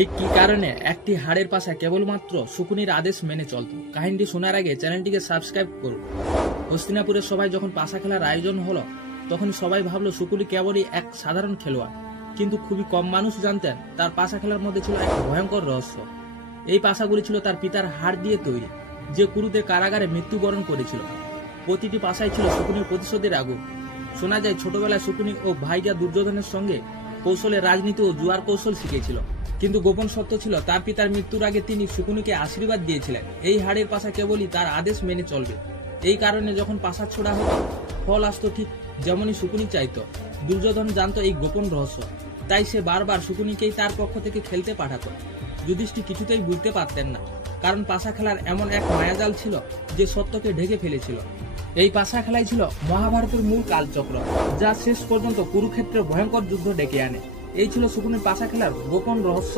ঠিক কি কারণে একটি হাড়ের পাশা কেবলমাত্র শকুনির আদেশ মেনে চলত? কাহিনীটি শোনার আগে চ্যানেলটিকে সাবস্ক্রাইব করুন। হস্তিনাপুরের সবাই যখন পাশা খেলার আয়োজন হলো, তখন সবাই ভাবলো শকুনি কেবলই এক সাধারণ খেলোয়াড়, কিন্তু খুবই কম মানুষ জানতেন তার পাশা খেলার মধ্যে ছিল এক ভয়ঙ্কর রহস্য। এই পাশাগুলি ছিল তার পিতার হাড় দিয়ে তৈরি, যে কুরুদের কারাগারে মৃত্যুবরণ করেছিল। প্রতিটি পাশায় ছিল শকুনির প্রতিশোধের আগুন। শোনা যায় ছোটবেলায় শকুনি ও ভাইজা দুর্যোধনের সঙ্গে কৌশলে রাজনীতি ও জুয়ার কৌশল শিখেছিল, কিন্তু গোপন সত্য ছিল তার পিতার মৃত্যুর আগে তিনি শকুনিকে আশীর্বাদ দিয়েছিলেন এই হাড়ের পাশা কেবলই তার আদেশ মেনে চলবে। এই কারণে যখন পাশা ছোড়া হতো, ফল আসতো ঠিক যেমনই শকুনি চাইত। দুর্যোধন জানতো এই গোপন রহস্য, তাই সে বারবার শকুনিকেই তার পক্ষ থেকে খেলতে পাঠাতো। যুধিষ্ঠির কিছুতেই বুঝতে পারতেন না, কারণ পাশা খেলার এমন এক মায়াজাল ছিল যে সত্যকে ঢেকে ফেলেছিল। এই পাশা খেলাই ছিল মহাভারতের মূল কালচক্র, যা শেষ পর্যন্ত কুরুক্ষেত্রে ভয়ঙ্কর যুদ্ধ ডেকে আনে। এই ছিল শকুনির পাশা খেলার গোপন রহস্য।